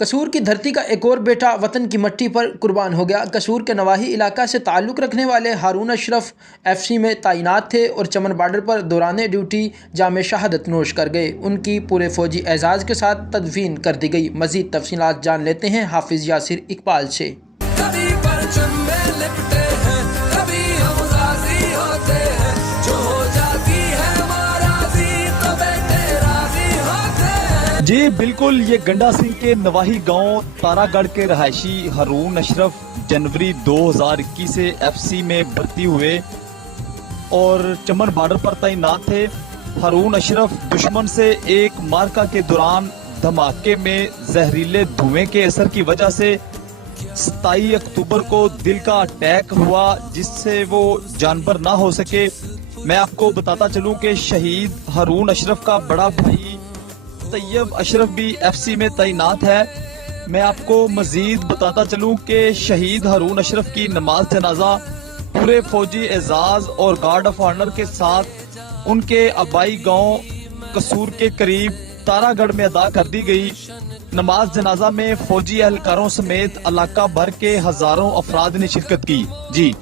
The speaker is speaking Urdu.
قصور کی دھرتی کا ایک اور بیٹا وطن کی مٹی پر قربان ہو گیا۔ قصور کے نواحی علاقہ سے تعلق رکھنے والے ہارون اشرف FCC میں تعینات تھے اور چمن بارڈر پر دوران ڈیوٹی جام شہادت نوش کر گئے۔ ان کی پورے فوجی اعزاز کے ساتھ تدفین کر دی گئی۔ مزید تفصیلات جان لیتے ہیں حافظ یاسر اقبال سے۔ جی بالکل، یہ گنڈا سنگھ کے نواحی گاؤں تارا گڑھ کے رہائشی ہارون اشرف جنوری 2021 سے FCC میں بھرتی ہوئے اور چمن بارڈر پر تعینات تھے۔ ہارون اشرف دشمن سے ایک مارکہ کے دوران دھماکے میں زہریلے دھوئیں کے اثر کی وجہ سے 27 اکتوبر کو دل کا اٹیک ہوا، جس سے وہ جانبر نہ ہو سکے۔ میں آپ کو بتاتا چلوں کہ شہید ہارون اشرف کا بڑا بھائی طیب اشرف بھی FCC میں تعینات ہے۔ میں آپ کو مزید بتاتا چلوں کہ شہید ہارون اشرف کی نماز جنازہ پورے فوجی اعزاز اور گارڈ آف آنر کے ساتھ ان کے آبائی گاؤں قصور کے قریب تارا گڑھ میں ادا کر دی گئی۔ نماز جنازہ میں فوجی اہلکاروں سمیت علاقہ بھر کے ہزاروں افراد نے شرکت کی۔ جی